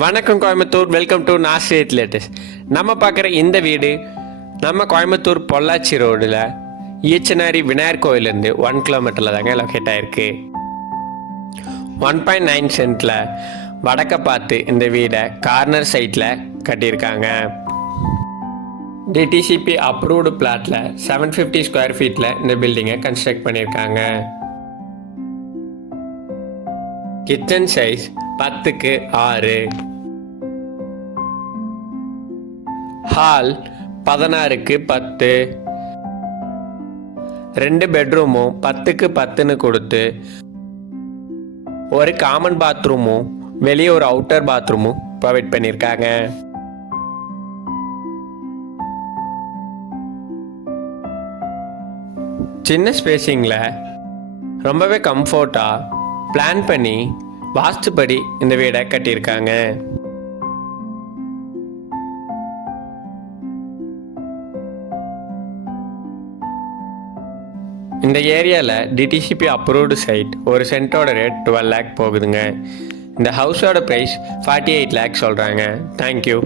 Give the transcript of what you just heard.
வணக்கம் Coimbatore welcome to நாஸ்ரேட் latest நம்ம பார்க்குற இந்த வீடு நம்ம கோயம்புத்தூர் பொள்ளாச்சி ரோடில் ஈச்சனாரி விநாயகர் கோயிலேருந்து ஒன் கிலோமீட்டரில் தாங்க லொக்கேட் ஆயிருக்கு. ஒன் பாயிண்ட் நைன் சென்ட்டில் வடக்க பார்த்து இந்த வீடை கார்னர் சைட்டில் கட்டியிருக்காங்க. டிடிசிபி அப்ரூவ்டு பிளாட்டில் செவன் ஃபிஃப்டி ஸ்கொயர் ஃபீட்டில் இந்த பில்டிங்கை கன்ஸ்ட்ரக்ட் பண்ணியிருக்காங்க. கிச்சன் சைஸ் பத்துக்கு ஆறு. ஹால் பதினாறுக்கு பத்து. ரெண்டு பெட்ரூமும் பத்துக்கு பத்துன்னு கொடுத்து ஒரு காமன் பாத்ரூமும் வெளியே ஒரு அவுட்டர் பாத்ரூமும் ப்ரொவைட் பண்ணியிருக்காங்க சின்ன ஸ்பேஸிங்கில் ரொம்பவே கம்ஃபர்ட்டாக பிளான் பண்ணி வாஸ்துப்படி இந்த வீடை கட்டியிருக்காங்க. இந்த ஏரியாவில் டிடிசிபி அப்ரூவ்டு சைட் ஒரு சென்ட்டோட ரேட் டுவெல் லேக் போகுதுங்க. இந்த ஹவுஸோட ப்ரைஸ் ஃபார்ட்டி எயிட் லேக் சொல்கிறாங்க தேங்க்யூ